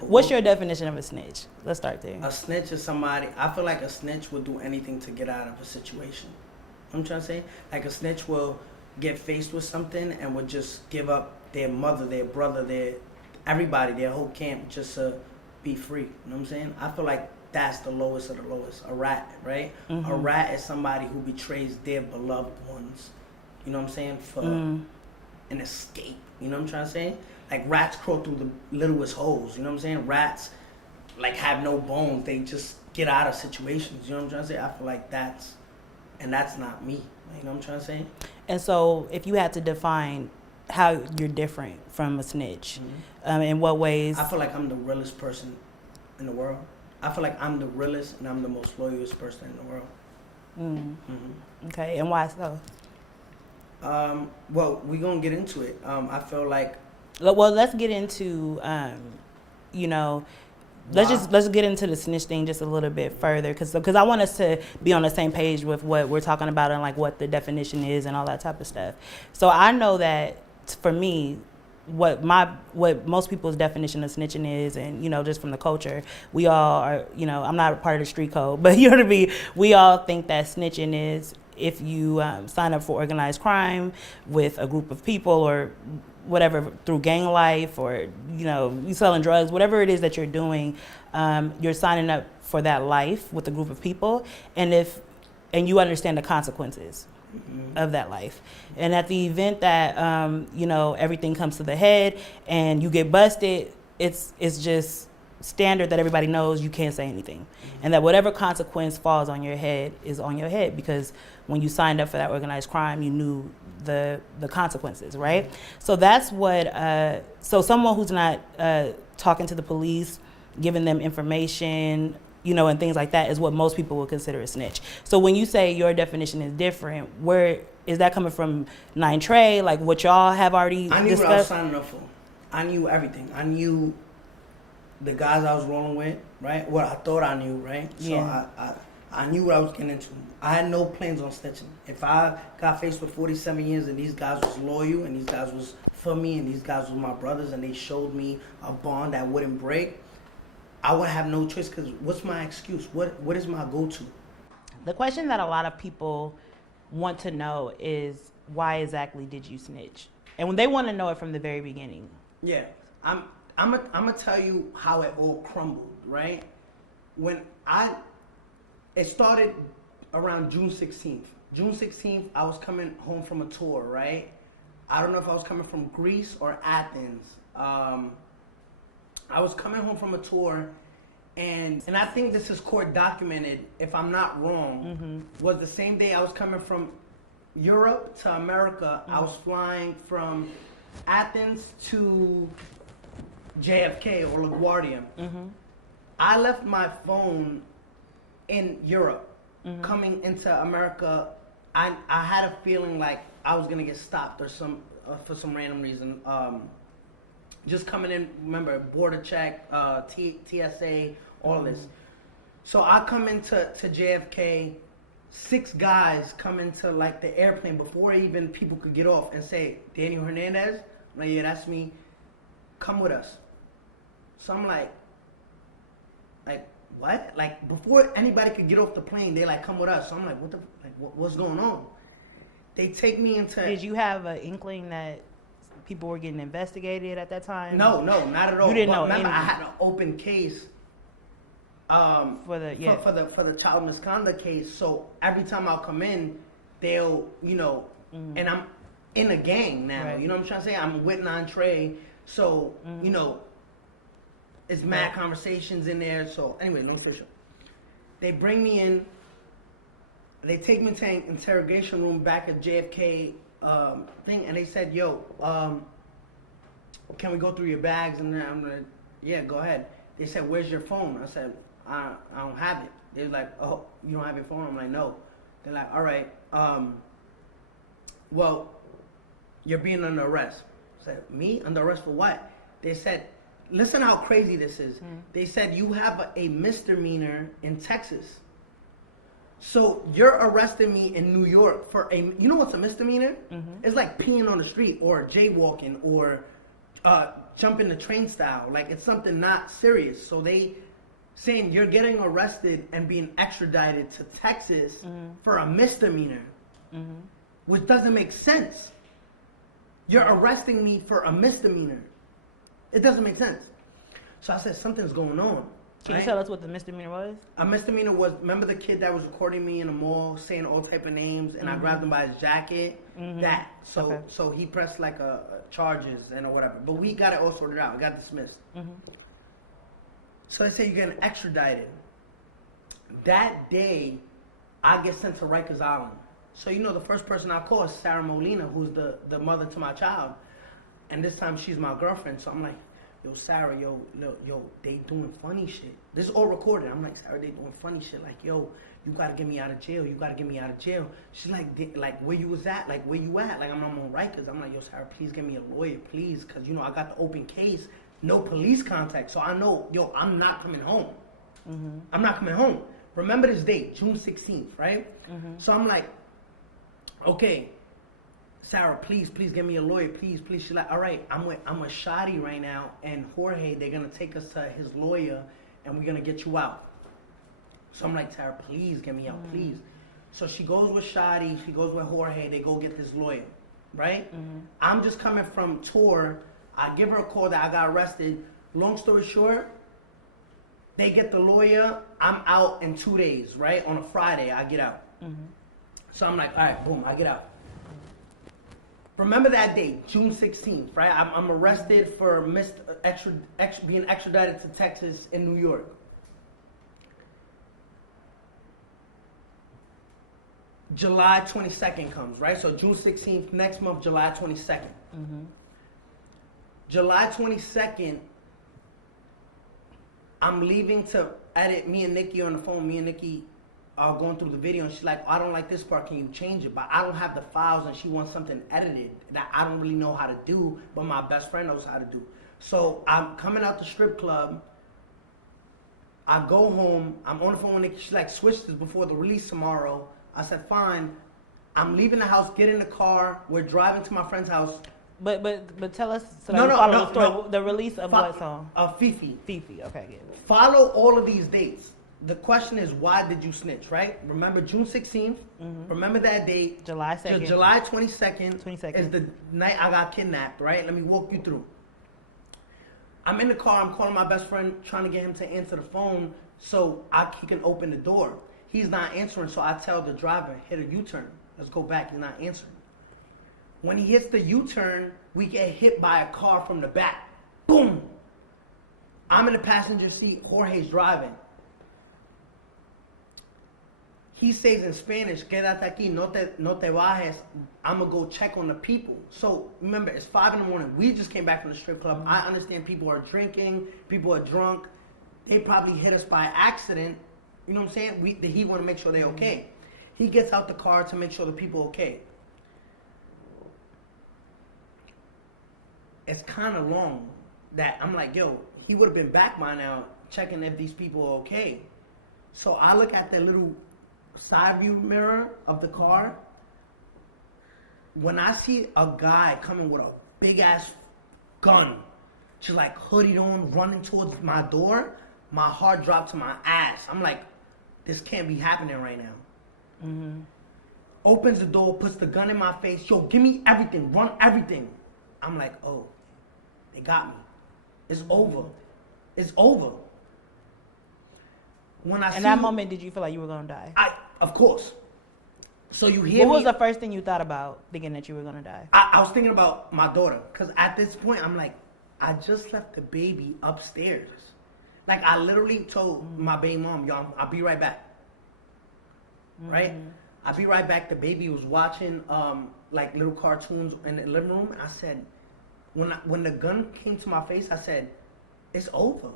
What's your definition of a snitch? Let's start there. A snitch is somebody, I feel like a snitch will do anything to get out of a situation. I'm trying to say, like a snitch will get faced with something and would just give up their mother, their brother, everybody, their whole camp just to be free. You know what I'm saying? I feel like that's the lowest of the lowest. A rat, right? Mm-hmm. A rat is somebody who betrays their beloved ones. You know what I'm saying? For an escape. You know what I'm trying to say? Like rats crawl through the littlest holes. You know what I'm saying? Rats like have no bones. They just get out of situations. You know what I'm trying to say? I feel like that's not me. You know what I'm trying to say? And so if you had to define how you're different from a snitch, in what ways? I feel like I'm the realest person in the world. I feel like I'm the realest and I'm the most loyalist person in the world. Okay, and why so? Well, we're going to get into it. I feel like... Well, let's get into, let's get into the snitch thing just a little bit further, because I want us to be on the same page with what we're talking about and like what the definition is and all that type of stuff. So I know that for me, what most people's definition of snitching is, and just from the culture, we all are, I'm not a part of the street code, but you know what I mean, we all think that snitching is if you sign up for organized crime with a group of people or whatever, through gang life, or you selling drugs, whatever it is that you're doing, you're signing up for that life with a group of people, and you understand the consequences of that life. And at the event that everything comes to the head and you get busted, it's just standard that everybody knows you can't say anything, and that whatever consequence falls on your head is on your head, because when you signed up for that organized crime, you knew the consequences, right? So that's what so someone who's not talking to the police, giving them information, and things like that, is what most people would consider a snitch. So when you say your definition is different, where is that coming from? 9 Trey, like what y'all have already discussed? I knew what I was signing up for. I knew everything. I knew the guys I was rolling with, right? What I thought I knew, right? So yeah. I knew what I was getting into. I had no plans on snitching. If I got faced with 47 years and these guys was loyal and these guys was for me and these guys was my brothers and they showed me a bond that wouldn't break, I would have no choice, because what's my excuse? What is my go-to? The question that a lot of people want to know is, why exactly did you snitch? And when they want to know it from the very beginning. Yeah, I'm gonna tell you how it all crumbled, right? It started around June 16th. June 16th, I was coming home from a tour, right? I don't know if I was coming from Greece or Athens. I was coming home from a tour, and I think this is court documented, if I'm not wrong, was the same day I was coming from Europe to America. I was flying from Athens to JFK or LaGuardia. I left my phone in Europe. Coming into America, I had a feeling like I was gonna get stopped or for some random reason. Just coming in, remember, border check, TSA, all this. So I come into JFK, 6 guys come into like the airplane before even people could get off and say, Daniel Hernandez? I'm like, yeah, that's me. Come with us. So I'm like, what? Like, before anybody could get off the plane, they like, come with us. So I'm like, what's going on? They take me into... Did you have an inkling that people were getting investigated at that time? No, not at all. You didn't know. Remember, I had an open case for the child misconduct case. So every time I'll come in, they'll, and I'm in a gang now. Right. You know what I'm trying to say? I'm with 9 Trey. So, it's mad conversations in there. So anyway, no official. They bring me in. They take me to an interrogation room back at JFK thing, and they said, yo, can we go through your bags? And I'm like, yeah, go ahead. They said, where's your phone? I said, I don't have it. They're like, oh, you don't have your phone? I'm like, no. They're like, all right, well, you're being under arrest. I said, me? Under arrest for what? They said, listen how crazy this is. They said, you have a misdemeanor in Texas. So you're arresting me in New York for you know what's a misdemeanor? It's like peeing on the street or jaywalking or jumping the train style. Like, it's something not serious. So they saying you're getting arrested and being extradited to Texas for a misdemeanor, which doesn't make sense. You're arresting me for a misdemeanor. It doesn't make sense. So I said, something's going on. Can you tell us what the misdemeanor was? A misdemeanor was, remember the kid that was recording me in the mall saying all type of names, and I grabbed him by his jacket? That. So he pressed like a charges and or whatever. But we got it all sorted out. It got dismissed. So they say you're getting extradited. That day, I get sent to Rikers Island. So you know the first person I call is Sarah Molina, who's the mother to my child. And this time she's my girlfriend. So I'm like, yo, Sarah, yo, they doing funny shit. This is all recorded. I'm like, Sarah, they doing funny shit. Like, yo, you gotta get me out of jail. You gotta get me out of jail. She's like, where you was at? Like, where you at? Like, I'm on Rikers. I'm like, yo, Sarah, please get me a lawyer, please. Because, you know, I got the open case, no police contact. So I know, yo, I'm not coming home. I'm not coming home. Remember this date, June 16th, right? So I'm like, okay, Sarah, please get me a lawyer, please. She's like, all right, I'm with Shadi right now, and Jorge, they're gonna take us to his lawyer, and we're gonna get you out. So I'm like, Sarah, please get me out, please. So she goes with Shadi, she goes with Jorge, they go get this lawyer, right? I'm just coming from tour. I give her a call that I got arrested. Long story short, they get the lawyer. I'm out in 2 days, right? On a Friday, I get out. So I'm like, all right, boom, I get out. Remember that date, June 16th, right? I'm arrested for being extradited to Texas in New York. July 22nd comes, right? So June 16th, next month, July 22nd. July 22nd, I'm leaving to edit. Me and Nikki on the phone. Me and Nikki are going through the video, and she's like, I don't like this part. Can you change it? But I don't have the files, and she wants something edited that I don't really know how to do, but my best friend knows how to do. So I'm coming out the strip club. I go home. I'm on the phone with Nikki. She's like, switch this before the release tomorrow. I said, fine. I'm leaving the house, get in the car. We're driving to my friend's house. But tell us, so that we follow the story. The release of what song? Fifi. Fifi, okay, get it. Follow all of these dates. The question is, why did you snitch, right? Remember June 16th? Remember that date? July 2nd. July 22nd. 22nd. Is the night I got kidnapped, right? Let me walk you through. I'm in the car. I'm calling my best friend, trying to get him to answer the phone so he can open the door. He's not answering, so I tell the driver, hit a U-turn. Let's go back. He's not answering. When he hits the U-turn, we get hit by a car from the back. Boom! I'm in the passenger seat. Jorge's driving. He says in Spanish, quédate aquí, no te bajes. I'm going to go check on the people. So, remember, it's 5 in the morning. We just came back from the strip club. I understand people are drinking. People are drunk. They probably hit us by accident. You know what I'm saying? He want to make sure they're okay. He gets out the car to make sure the people are okay. It's kind of long that I'm like, yo, he would have been back by now checking if these people are okay. So I look at the little side view mirror of the car. When I see a guy coming with a big ass gun, just like hoodied on, running towards my door, my heart dropped to my ass. I'm like, this can't be happening right now. Opens the door, puts the gun in my face. Yo, give me everything, run everything. I'm like, oh, they got me. It's over. It's over. When I in that moment, did you feel like you were gonna die? Of course. So you hear What was the first thing you thought about thinking that you were gonna die? I was thinking about my daughter, because at this point, I'm like, I just left the baby upstairs. Like, I literally told my baby mom, yo, I'll be right back. Right? I'll be right back. The baby was watching like little cartoons in the living room. And I said, when the gun came to my face, I said, it's over.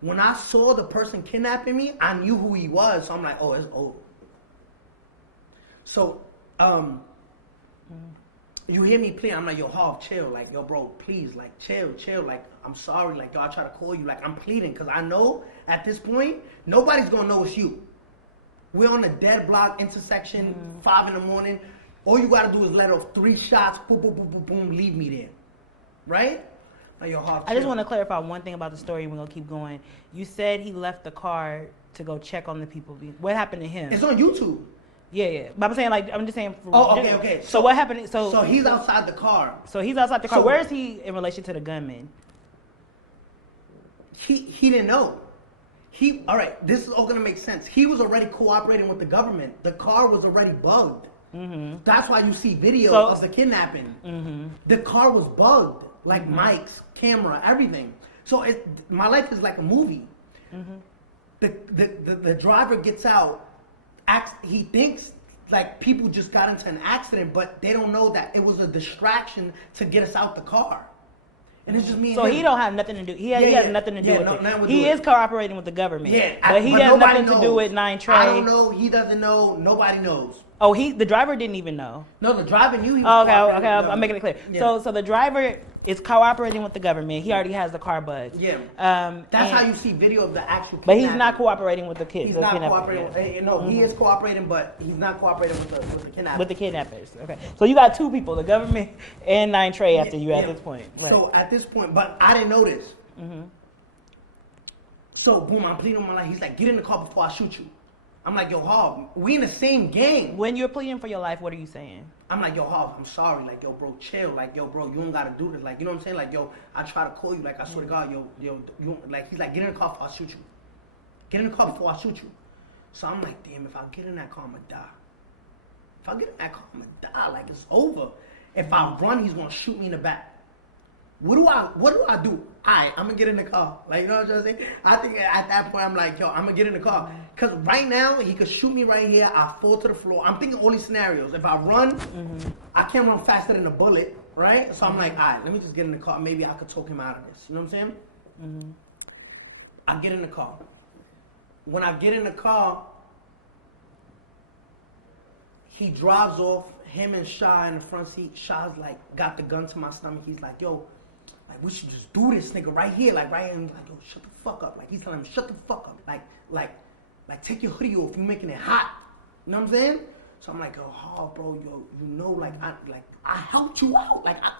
When I saw the person kidnapping me, I knew who he was. So I'm like, oh, it's over. So, you hear me pleading. I'm like, yo, Harv, chill. Like, yo, bro, please, like, chill. Like, I'm sorry. Like, yo, I try to call you. Like, I'm pleading because I know at this point, nobody's going to know it's you. We're on a dead block intersection, 5 in the morning. All you got to do is let off 3 shots, boom, boom, boom, boom, boom, leave me there. Right? Like, yo, Hov, I just chill. want to clarify one thing about the story, and we're going to keep going. You said he left the car to go check on the people. What happened to him? It's on YouTube. Yeah. But I'm saying, like, I'm just saying. Oh, okay. So what happened? So he's outside the car. So he's outside the car. So- Where is he in relation to the gunman? He didn't know. All right, this is all gonna make sense. He was already cooperating with the government. The car was already bugged. Mm-hmm. That's why you see video of the kidnapping. Mm-hmm. The car was bugged, like mics, camera, everything. So my life is like a movie. Mm-hmm. The driver gets out. He thinks like people just got into an accident, but they don't know that it was a distraction to get us out the car. And it's just me and So him. he don't have nothing to do. He has nothing to do with it. He is cooperating with the government. Yeah, but he has nothing to do with 9 Trey. I don't know. He doesn't know. Nobody knows. Oh, the driver didn't even know. No, the driver knew he was. Oh, okay. cooperating with the I'm government. making it clear. Yeah. So the driver is cooperating with the government. He already has the car bugged. Yeah. That's how you see video of the actual. But he's not cooperating with the kids. He's not cooperating. No, he is cooperating, but he's not cooperating with the kidnappers. With the kidnappers. Okay. So you got two people, the government and 9 Trey after you at this point. Right. So at this point, but I didn't know this. Mm-hmm. So boom, I'm pleading on my life. He's like, get in the car before I shoot you. I'm like, yo, Hov, we in the same gang. When you're pleading for your life, what are you saying? I'm like, yo, Hov, I'm sorry. Like, yo, bro, chill. Like, yo, bro, you don't gotta do this. Like, you know what I'm saying? Like, yo, I try to call you. Like, I swear to God, yo, you, like, he's like, get in the car before I shoot you. Get in the car before I shoot you. So I'm like, damn, if I get in that car, I'm gonna die. If I get in that car, I'm gonna die. Like, it's over. If I run, he's gonna shoot me in the back. What do I do? I'm gonna get in the car. Like, you know what I'm saying? I think at that point, I'm like, yo, I'm gonna get in the car. Cause right now, he could shoot me right here. I fall to the floor. I'm thinking all these scenarios. If I run, I can't run faster than a bullet, right? So I'm like, all right, let me just get in the car. Maybe I could talk him out of this. You know what I'm saying? I get in the car. When I get in the car, he drives off. Him and Shy in the front seat. Shy's like, got the gun to my stomach. He's like, yo, like, we should just do this, nigga, right here. Like, right here. And he's like, yo, shut the fuck up. Like, he's telling him, shut the fuck up. Like, take your hoodie off. You're making it hot. You know what I'm saying? So I'm like, yo, bro, yo, you know, like, I helped you out. Like, I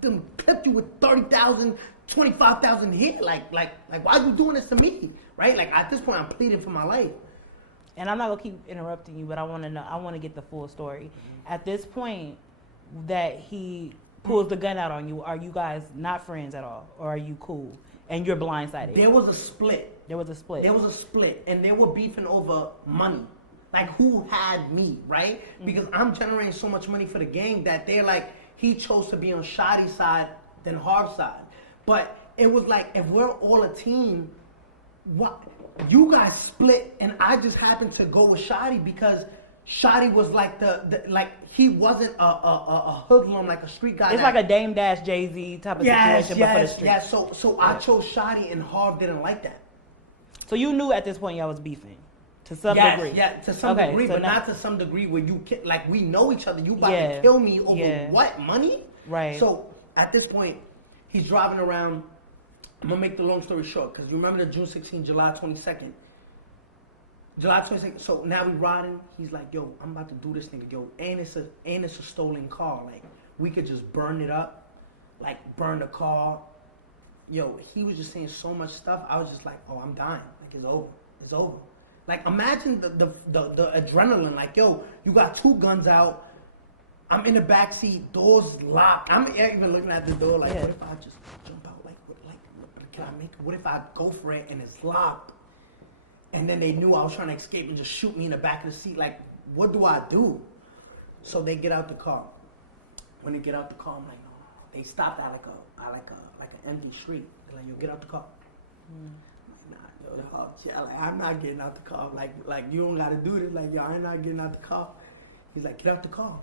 done clipped you with 30,000, 25,000 here. Like, why are you doing this to me? Right? Like, at this point, I'm pleading for my life. And I'm not gonna keep interrupting you, but I want to know. I want to get the full story. At this point, that he pulls the gun out on you, are you guys not friends at all, or are you cool? And you're blindsided. There was a split. There was a split. There was a split, and they were beefing over money. Like, who had me, right? Because I'm generating so much money for the gang that they're like, he chose to be on Shadi's side than Harv's side. But it was like, if we're all a team, what? You guys split, and I just happened to go with Shadi because Shadi was like like he wasn't a hoodlum, like a street guy. It's like a Dame Dash Jay-Z type of situation, but for the street. Yes. So I chose Shadi, and Harv didn't like that. So you knew at this point y'all was beefing to some degree. Yeah, to some degree, but not to some degree where you like we know each other. You about to kill me over what? Money? Right. So at this point, he's driving around. I'm gonna make the long story short, because you remember the June 16th, July 22nd. July 22nd. So now we riding. He's like, yo, I'm about to do this nigga, yo, and it's a stolen car. Like, we could just burn it up, like burn the car. Yo, he was just saying so much stuff. I was just like, oh, I'm dying. Like, it's over. It's over. Like, imagine the adrenaline. Like, yo, you got two guns out. I'm in the backseat, doors locked. I'm even looking at the door like, what if I just jump out? Can I make it? What if I go for it and it's locked? And then they knew I was trying to escape and just shoot me in the back of the seat. Like, what do I do? So they get out the car. When they get out the car, I'm like, no. They stopped at like an empty street. They're like, yo, get out the car. I'm like, nah, yo, I'm not getting out the car. Like you don't gotta do this. Like, yo, I'm not getting out the car. He's like, get out the car.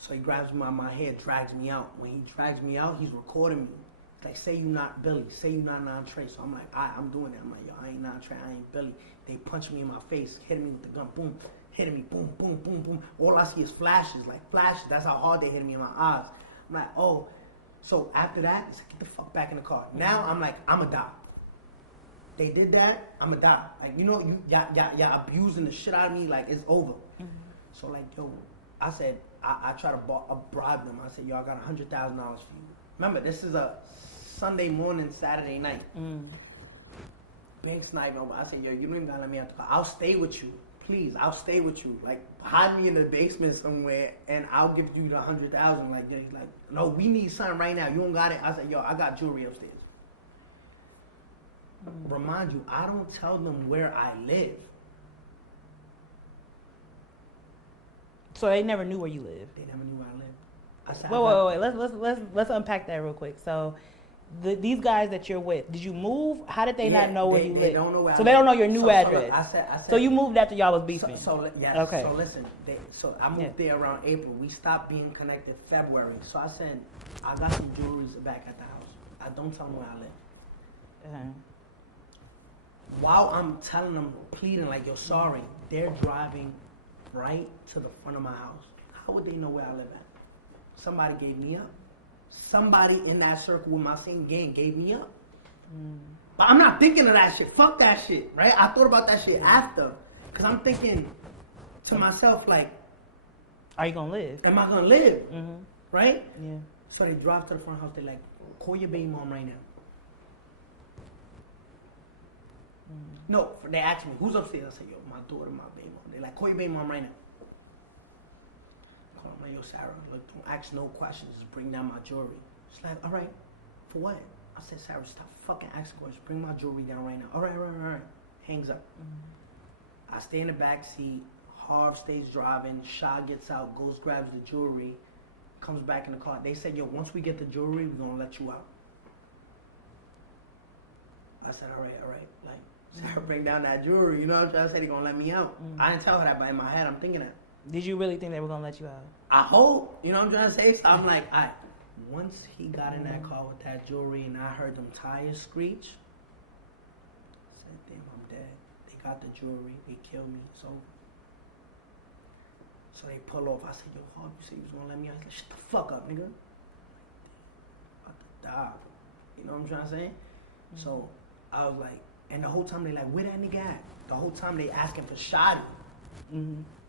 So he grabs me by my hair, drags me out. When he drags me out, he's recording me. Like, say you not Billy, say you not 9 Trey. So I'm like, I'm doing that. I'm like, yo, I ain't 9 Trey, I ain't Billy. They punch me in my face, hit me with the gun, boom, hitting me, boom, boom, boom, boom. All I see is flashes, like flashes. That's how hard they hit me in my eyes. I'm like, oh. So after that, it's like, get the fuck back in the car. Now I'm like, I'ma die. They did that, I'ma die. Like, you know, y'all abusing the shit out of me, like, it's over. So like, yo, I said, I try to bribe them. I said, yo, I got $100,000 for you. Remember, this is a Sunday morning, Saturday night. Bank sniping over. I said, yo, you don't even gotta let me out the car. I'll stay with you. Please, I'll stay with you. Like, hide me in the basement somewhere, and I'll give you the 100,000. Like, he's like, no, we need something right now. You don't got it. I said, yo, I got jewelry upstairs. Remind you, I don't tell them where I live. So they never knew where you lived. They never knew where I lived. I said, Wait. Let's unpack that real quick. So, these guys that you're with, did you move? How did they not know where you live? They don't know where. So they don't know your new address. I said. So you moved after y'all was beefing. Yes. Okay. So listen. So I moved there around April. We stopped being connected February. So I said, I got some jewelry back at the house. I don't tell them where I live. While I'm telling them, pleading like, yo, sorry, they're driving right to the front of my house. How would they know where I live at? Somebody gave me up. Somebody in that circle with my same gang gave me up. But I'm not thinking of that shit. Fuck that shit, right? I thought about that shit after. Because I'm thinking to myself, like, are you going to live? Am I going to live? Right? Yeah. So they drive to the front house. They're like, call your baby mom right now. No, they asked me, who's upstairs? I said, yo, my daughter, my baby mom. They're like, call your baby mom right now. Call her, yo, Sarah, look, don't ask no questions. Just bring down my jewelry. She's like, all right, for what? I said, Sarah, stop fucking asking questions. Bring my jewelry down right now. All right. Hangs up. I stay in the back seat. Harv stays driving. Shah gets out, goes, grabs the jewelry, comes back in the car. They said, yo, once we get the jewelry, we're going to let you out. I said, all right. Like, Sarah, bring down that jewelry. You know what I'm trying to say? They're going to let me out. I didn't tell her that, but in my head, I'm thinking that. Did you really think they were going to let you out? I hope. You know what I'm trying to say? So I'm like, all right. Once he got in that car with that jewelry and I heard them tires screech, I said, damn, I'm dead. They got the jewelry. They killed me. So they pull off. I said, yo, Harv, you said you was going to let me out? I said, shut the fuck up, nigga. I'm about to die, bro. You know what I'm trying to say? So I was like, and the whole time they like, where that nigga at? The whole time they asking for Shotty.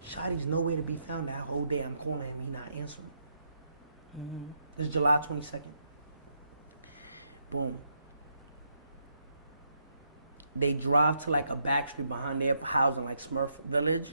Shotty's nowhere to be found that whole day. I'm calling him, he not answering. This is July 22nd. Boom. They drive to like a back street behind their house in like Smurf Village.